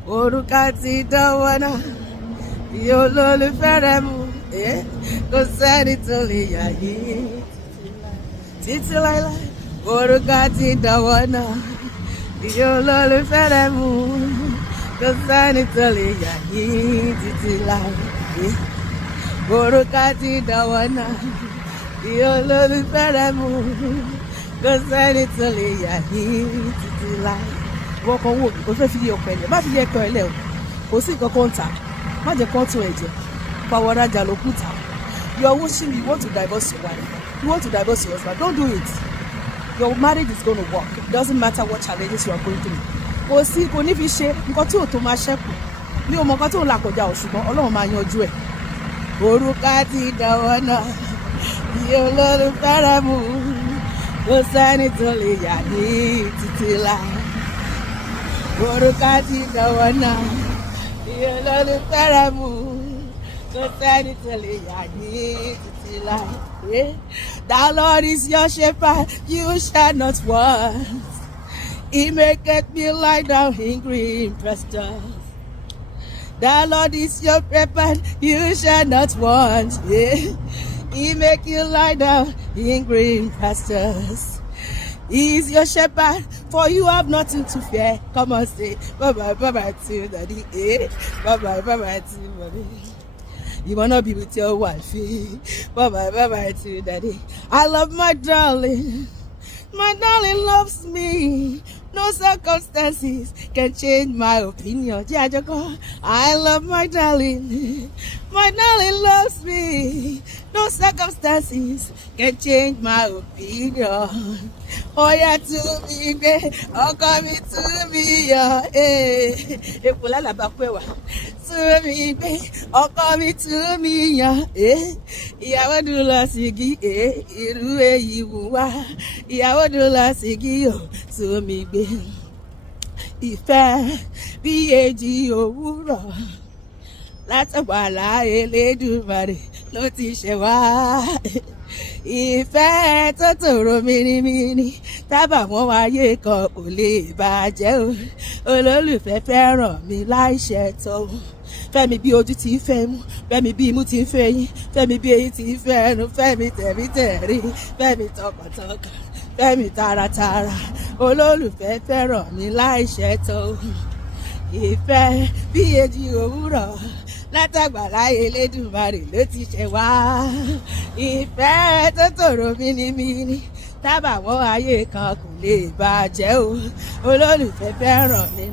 Oruka ti dánwọ́ náà, ìyá olólùfẹ́ rẹ̀ mú, kò sẹ́ni tó lè yà yìí títí láíláí. Oruka ti dánwọ́ náà, ìyá olólùfẹ́ rẹ̀ mú, kò sẹ́ni tó lè yà yìí títí láíláí. Oruka ti dánwọ́ náà, ìyá olólùfẹ́ rẹ̀ mú, kò sẹ́ni tó lè yà yìí títí láíláí. Wọ́n kan wò ó fẹ́ fi yé ọkọ ẹ̀lẹ̀ má fi yé ẹ̀kọ́ ẹ̀lẹ̀ o kò sí nǹkan kan tà má jẹ́ kán tún ẹ̀jẹ̀ pàwọ́ rajà ló kù tà. You are wishing you want to divorce your wife, you want to divorce your husband, don't do it. Your marriage is going to work. It doesn't matter what challenges you are going through. Kò sí kò ní fi ṣe nǹkan tí ò tó máa ṣẹ́kù ní ọmọ kan tí ò là kọjá ò ṣùgbọ́n Ọlọ́run máa yanjú ẹ̀. Oruka ti dánwọ́ náà, ìyá olólùfẹ́ rẹ̀ mú, kò sẹ́ni tó lè yà ní títí láì. Oruka ti dánwọ́ náà, ìyá olólùfẹ́ rẹ̀ mú, kò sẹ́ni tó lè yà ní títí láì. The Lord is your shepherd, you shall not want. He maketh me lie down in green pastures. The Lord is your shepherd, you shall not want. He make you lie down in green pastures. He is your shepherd, for you have nothing to fear. Come on, say bye-bye, bye-bye to daddy. Bye-bye, bye-bye to daddy. You wanna be with your wife. Bye-bye, bye-bye to daddy. I love my darling. My darling loves me. No circumstances can change my opinion. I love my darling. My darling loves me. No circumstances can change my opinion. Oh yeah, to me, babe. Oh, come to me, yeah. To me, babe. Oh, come to me, yeah. Ìyàwó dúró lọ sígi, irú èyí wù wá. Ìyàwó dúró lọ sígi, to me, babe. Ìfẹ́ bí èjì òwúrọ̀ látàgbàlá Elédùmarè ló ti ṣẹ̀ wá. Ìfẹ́ tó tòrò mírímírí tábà wọn wáyé kan kò lè bàjẹ́ o. Olólùfẹ́ fẹ́ràn mi láìṣẹ̀ tó. Fẹ́mi bí ojú ti fẹ́ mú, fẹ́mi bí imú ti fẹ́ yín, fẹ́mi bí eyín ti fẹ́ ẹnu, fẹ́mi tẹ̀mí tẹ̀rí, fẹ́mi tọkàntọkàn, fẹ́mi taratara. Olólùfẹ́ fẹ́ràn mi láìṣẹ̀ tó. Ìfẹ́ bí èjì òwúrọ̀ látàgbàlá Elédùmarè ló ti ṣẹ̀ wá. Ìfẹ́ tó tòrò mínímíní tábà wọ́n ayé kan kò lè bàjẹ́ o. Olólùfẹ́ fẹ́ràn mi.